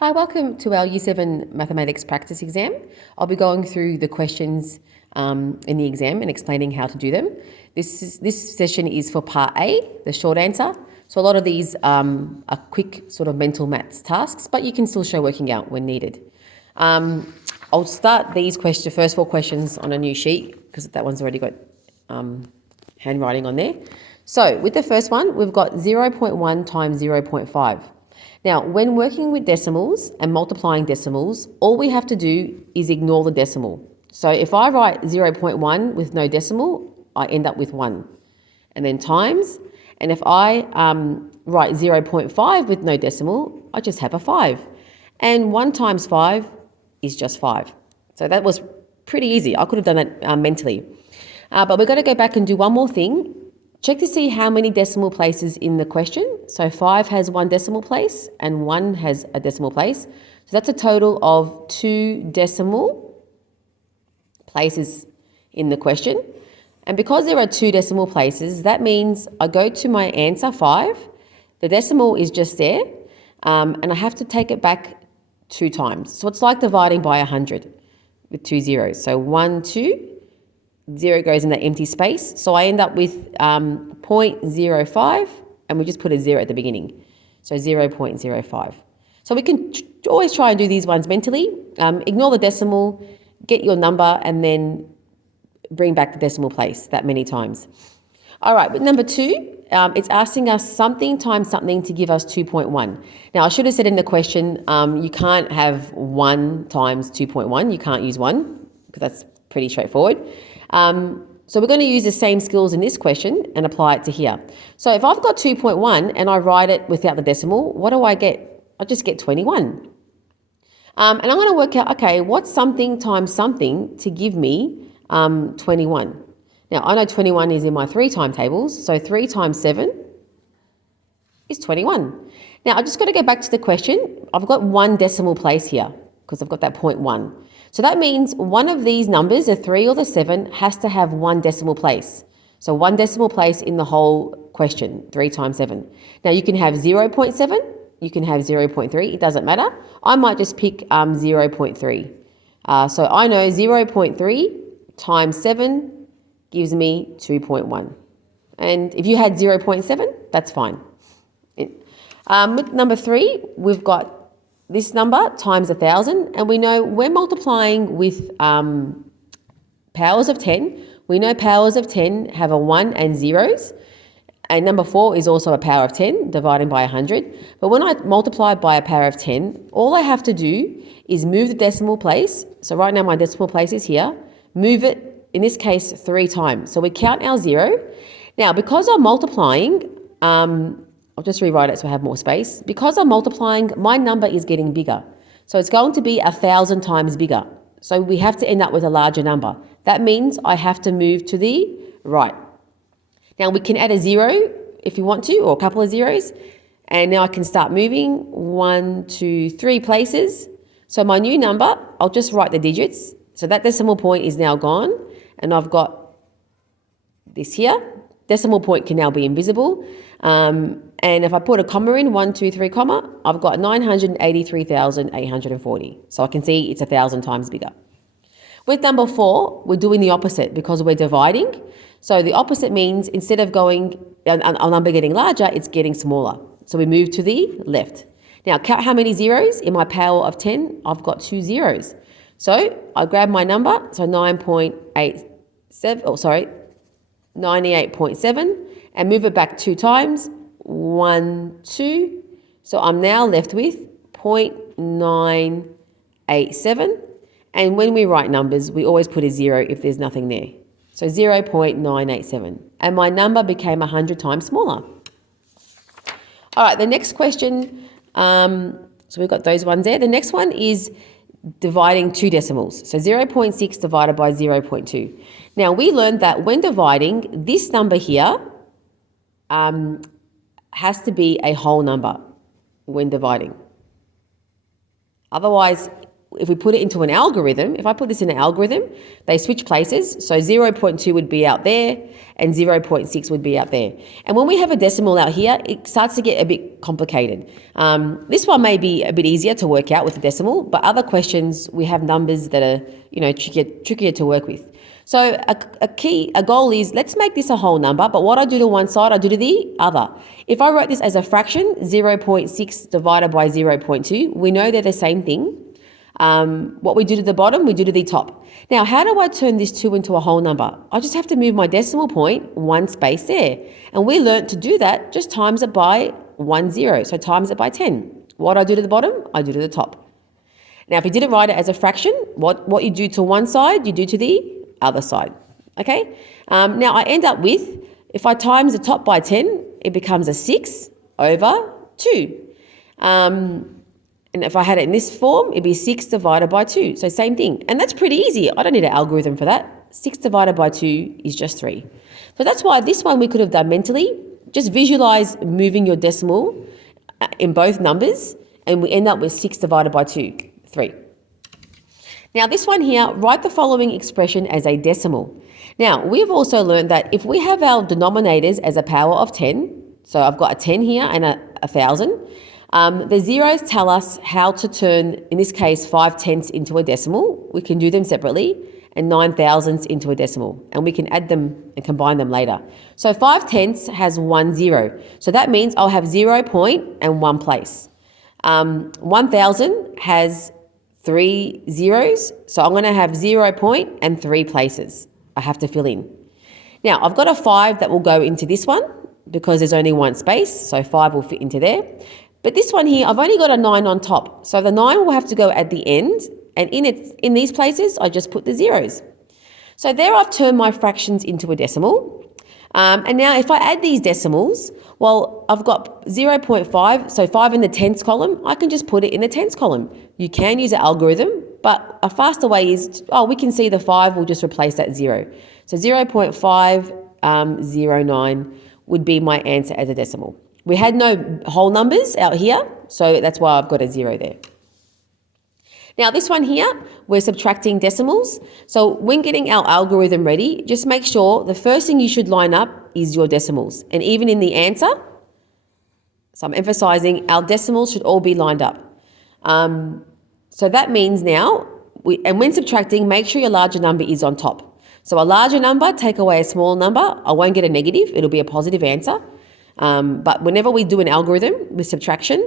Hi, welcome to our Year 7 Mathematics Practice exam. I'll be going through the questions in the exam and explaining how to do them. This session is for Part A, the short answer. So a lot of these are quick sort of mental maths tasks, but you can still show working out when needed. I'll start these first four questions on a new sheet because that one's already got handwriting on there. So with the first one, we've got 0.1 times 0.5. Now, when working with decimals and multiplying decimals, all we have to do is ignore the decimal. So if I write 0.1 with no decimal, I end up with 1. And then times, and if I write 0.5 with no decimal, I just have a 5. And 1 times 5 is just 5. So that was pretty easy. I could have done it mentally. But we're going to go back and do one more thing. Check to see how many decimal places in the question. So 5 has 1 decimal place and 1 has a decimal place. So that's a total of 2 decimal places in the question. And because there are 2 decimal places, that means I go to my answer 5. The decimal is just there, and I have to take it back 2 times. So it's like dividing by 100 with 2 zeros. So 1, 2. 0 goes in that empty space. So I end up with 0.05, and we just put a 0 at the beginning. So 0.05. So we can always try and do these ones mentally. Ignore the decimal, get your number, and then bring back the decimal place that many times. All right, but number 2, it's asking us something times something to give us 2.1. Now, I should have said in the question, you can't have 1 times 2.1. You can't use 1 because that's pretty straightforward. So we're going to use the same skills in this question and apply it to here. So if I've got 2.1 and I write it without the decimal, what do I get? I just get 21. And I'm going to work out, okay, what's something times something to give me 21? Now, I know 21 is in my 3 timetables, so 3 times 7 is 21. Now, I've just got to go back to the question. I've got 1 decimal place here because I've got that 0.1. So that means one of these numbers, the 3 or the 7, has to have 1 decimal place. So 1 decimal place in the whole question, 3 times 7. Now you can have 0.7, you can have 0.3, it doesn't matter. I might just pick 0.3. So I know 0.3 times 7 gives me 2.1. And if you had 0.7, that's fine. With number 3, we've got this number times 1,000, and we know we're multiplying with powers of 10. We know powers of 10 have a 1 and zeros, and number 4 is also a power of 10, dividing by 100. But when I multiply by a power of 10, all I have to do is move the decimal place. So right now my decimal place is here. Move it, in this case, 3 times. So we count our 0. Now, because I'm multiplying, I'll just rewrite it so I have more space. Because I'm multiplying, my number is getting bigger. So it's going to be 1,000 times bigger. So we have to end up with a larger number. That means I have to move to the right. Now we can add a 0 if you want to, or a couple of zeros. And now I can start moving 1, 2, 3 places. So my new number, I'll just write the digits. So that decimal point is now gone. And I've got this here. Decimal point can now be invisible. And if I put a comma in, 1, 2, 3, comma, I've got 983,840. So I can see it's 1,000 times bigger. With number 4, we're doing the opposite because we're dividing. So the opposite means instead of going our number getting larger, it's getting smaller. So we move to the left. Now count how many zeros in my power of 10. I've got 2 zeros. So I grab my number, so 98.7, and move it back 2 times. 1, 2. So I'm now left with 0.987. And when we write numbers, we always put a 0 if there's nothing there. So 0.987. And my number became 100 times smaller. All right, the next question, so we've got those ones there. The next one is dividing 2 decimals. So 0.6 divided by 0.2. Now, we learned that when dividing, this number here has to be a whole number when dividing. Otherwise, if we put it into an algorithm, if I put this in an algorithm, they switch places. So 0.2 would be out there and 0.6 would be out there. And when we have a decimal out here, it starts to get a bit complicated. This one may be a bit easier to work out with a decimal, but other questions, we have numbers that are, trickier to work with. So a goal is, let's make this a whole number, but what I do to one side, I do to the other. If I wrote this as a fraction, 0.6 divided by 0.2, we know they're the same thing. What we do to the bottom, we do to the top. Now, how do I turn this 2 into a whole number? I just have to move my decimal point one space there. And we learnt to do that, just times it by 10. So times it by 10. What I do to the bottom, I do to the top. Now, if you didn't write it as a fraction, what you do to one side, you do to the other side. Okay? Now, I end up with, if I times the top by 10, it becomes a 6 over 2. And if I had it in this form, it'd be 6 divided by 2. So same thing. And that's pretty easy. I don't need an algorithm for that. 6 divided by 2 is just 3. So that's why this one we could have done mentally. Just visualize moving your decimal in both numbers, and we end up with 6 divided by 2, 3. Now this one here, write the following expression as a decimal. Now, we've also learned that if we have our denominators as a power of 10, so I've got a 10 here and a 1,000, the zeros tell us how to turn, in this case, 5/10 into a decimal. We can do them separately, and 9,000 into a decimal, and we can add them and combine them later. So 5/10 has 1 0. So that means I'll have 0 point and 1 place. 1,000 has 3 zeros, so I'm going to have 0 point and 3 places I have to fill in. Now, I've got a 5 that will go into this one because there's only one space, so 5 will fit into there. But this one here, I've only got a 9 on top. So the 9 will have to go at the end, and in these places, I just put the zeros. So there I've turned my fractions into a decimal. And now if I add these decimals, well, I've got 0.5, so 5 in the tens column, I can just put it in the tens column. You can use an algorithm, but a faster way is, we can see the 5 will just replace that 0. So 0.509 would be my answer as a decimal. We had no whole numbers out here, so that's why I've got a 0 there. Now this one here, we're subtracting decimals. So when getting our algorithm ready, just make sure the first thing you should line up is your decimals. And even in the answer, so I'm emphasizing our decimals should all be lined up. So that means now, when subtracting, make sure your larger number is on top. So a larger number, take away a small number. I won't get a negative, it'll be a positive answer. But whenever we do an algorithm with subtraction,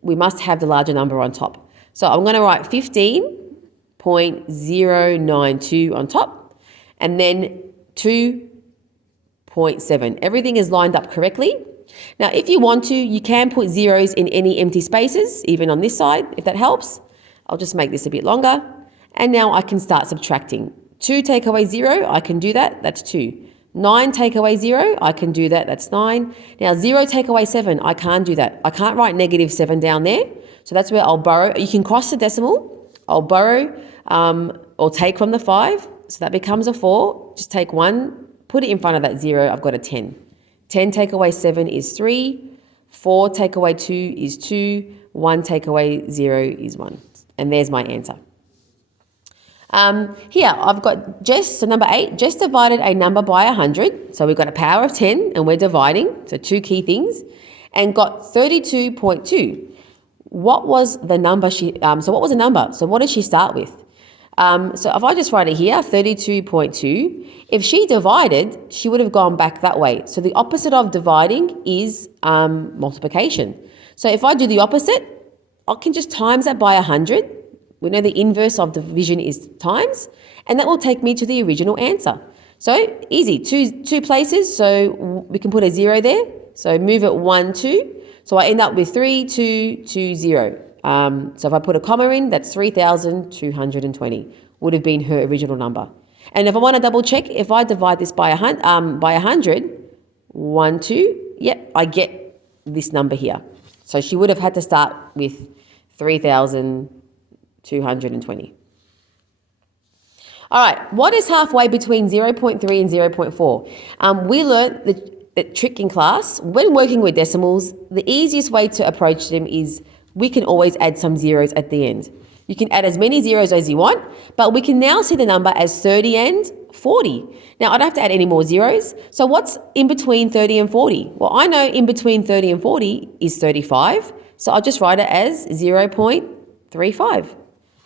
we must have the larger number on top. So I'm going to write 15.092 on top, and then 2.7. Everything is lined up correctly. Now, if you want to, you can put zeros in any empty spaces, even on this side, if that helps. I'll just make this a bit longer. And now I can start subtracting. 2 take away 0, I can do that, that's 2. 9 take away 0, I can do that, that's 9. Now 0 take away 7, I can't do that. I can't write -7 down there. So that's where I'll borrow. You can cross the decimal. I'll borrow or take from the 5. So that becomes a 4. Just take 1, put it in front of that 0. I've got a 10. 10 take away 7 is 3. 4 take away 2 is 2. 1 take away 0 is 1. And there's my answer. Here, I've got so number 8, Jess divided a number by 100. So we've got a power of 10 and we're dividing. So 2 key things. And got 32.2. What was the number so what was the number? So what did she start with? So if I just write it here, 32.2, if she divided, she would have gone back that way. So the opposite of dividing is multiplication. So if I do the opposite, I can just times that by 100. We know the inverse of division is times, and that will take me to the original answer. So easy, two places, so we can put a 0 there. So move it 1, 2. So I end up with 3, 2, 2, 0. So if I put a comma in, that's 3,220 would have been her original number. And if I want to double check, if I divide this by 100, 1, 2, yep, I get this number here. So she would have had to start with 3,220. All right, what is halfway between 0.3 and 0.4? We learned the trick in class. When working with decimals, the easiest way to approach them is we can always add some zeros at the end. You can add as many zeros as you want, but we can now see the number as 30 and 40. Now, I don't have to add any more zeros. So what's in between 30 and 40? Well, I know in between 30 and 40 is 35. So I'll just write it as 0.35.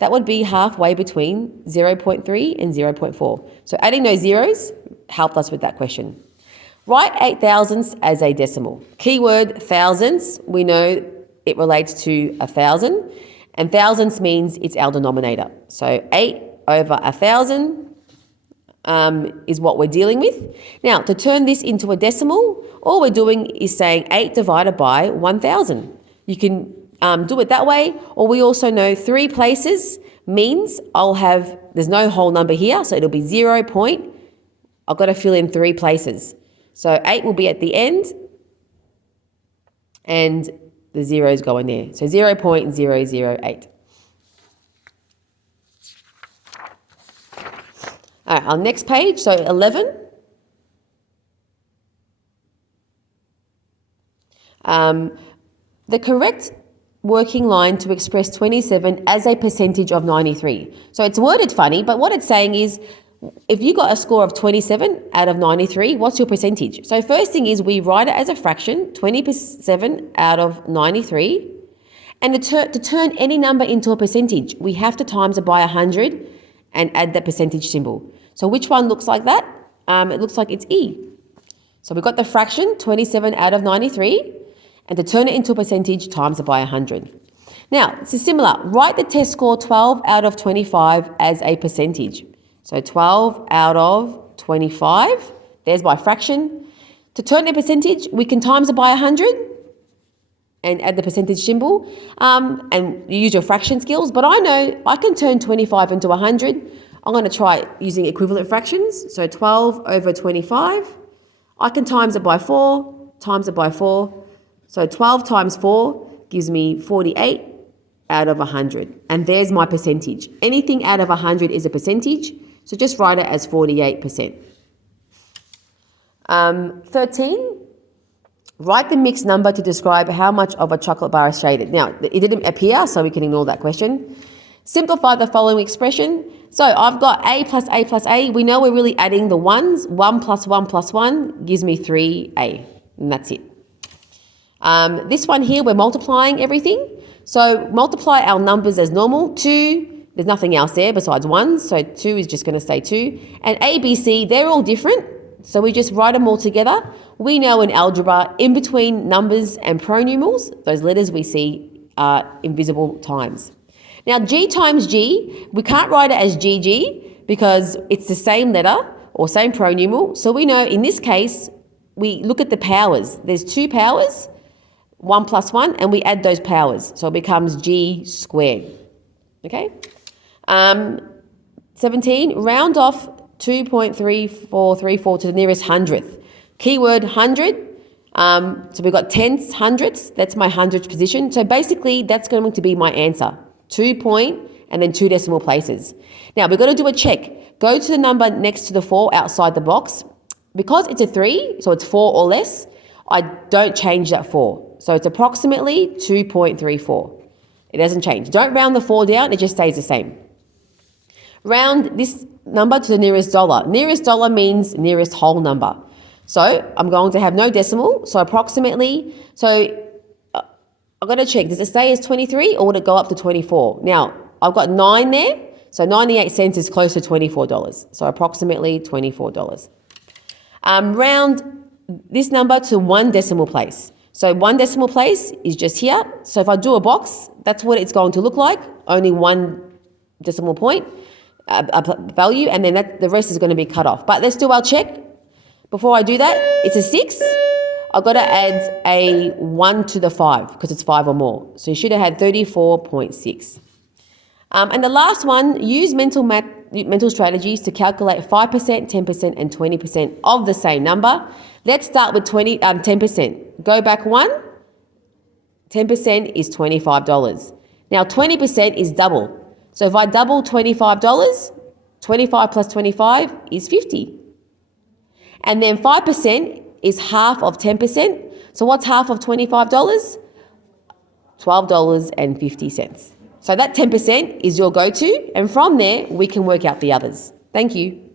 That would be halfway between 0.3 and 0.4. So adding those zeros helped us with that question. Write 8 thousandths as a decimal. Keyword thousandths, we know it relates to 1,000, and thousandths means it's our denominator. So 8 over 1,000 is what we're dealing with. Now, to turn this into a decimal, all we're doing is saying 8 divided by 1,000. You can do it that way, or we also know 3 places means there's no whole number here, so it'll be 0 point, I've got to fill in 3 places. So 8 will be at the end, and the zeros go in there. So 0.008. All right, our next page, so 11. The correct working line to express 27 as a percentage of 93. So it's worded funny, but what it's saying is, if you got a score of 27 out of 93, what's your percentage? So first thing is we write it as a fraction, 27 out of 93. And to turn any number into a percentage, we have to times it by 100 and add that percentage symbol. So which one looks like that? It looks like it's E. So we've got the fraction, 27 out of 93. And to turn it into a percentage, times it by 100. Now, this is similar. Write the test score 12 out of 25 as a percentage. So 12 out of 25, there's my fraction. To turn a percentage, we can times it by 100 and add the percentage symbol. And you use your fraction skills, but I know I can turn 25 into 100. I'm going to try using equivalent fractions. So 12 over 25. I can times it by 4, times it by 4. So 12 times 4 gives me 48 out of 100. And there's my percentage. Anything out of 100 is a percentage. So just write it as 48%. 13, write the mixed number to describe how much of a chocolate bar is shaded. Now, it didn't appear, so we can ignore that question. Simplify the following expression. So I've got A plus A plus A. We know we're really adding the ones. 1 plus 1 plus 1 gives me 3A. And that's it. This one here, we're multiplying everything. So multiply our numbers as normal. 2, there's nothing else there besides 1. So 2 is just going to stay 2. And A, B, C, they're all different. So we just write them all together. We know in algebra, in between numbers and pronumerals, those letters we see are invisible times. Now, G times G, we can't write it as GG because it's the same letter or same pronumeral. So we know in this case, we look at the powers. There's 2 powers. 1 plus 1, and we add those powers. So it becomes G squared. Okay? 17, round off 2.3434 to the nearest hundredth. Keyword 100. So we've got tenths, hundredths. That's my hundredth position. So basically, that's going to be my answer. 2 point and then 2 decimal places. Now, we've got to do a check. Go to the number next to the 4 outside the box. Because it's a 3, so it's 4 or less, I don't change that 4. So it's approximately 2.34. It doesn't change. Don't round the 4 down, it just stays the same. Round this number to the nearest dollar. Nearest dollar means nearest whole number. So I'm going to have no decimal, so approximately. So I've got to check, does it stay as 23 or would it go up to 24? Now, I've got 9 there, so 98 cents is close to $24. So approximately $24. Round this number to 1 decimal place. So 1 decimal place is just here. So if I do a box, that's what it's going to look like. Only 1 decimal point value, and then the rest is going to be cut off. But let's do our check. Before I do that, it's a 6. I've got to add a 1 to the 5 because it's 5 or more. So you should have had 34.6. And the last one, use mental strategies to calculate 5%, 10%, and 20% of the same number. Let's start with 10%. Go back 1. 10% is $25. Now 20% is double. So if I double $25, 25 plus 25 is 50. And then 5% is half of 10%. So what's half of $25? $12.50. So that 10% is your go-to, and from there, we can work out the others. Thank you.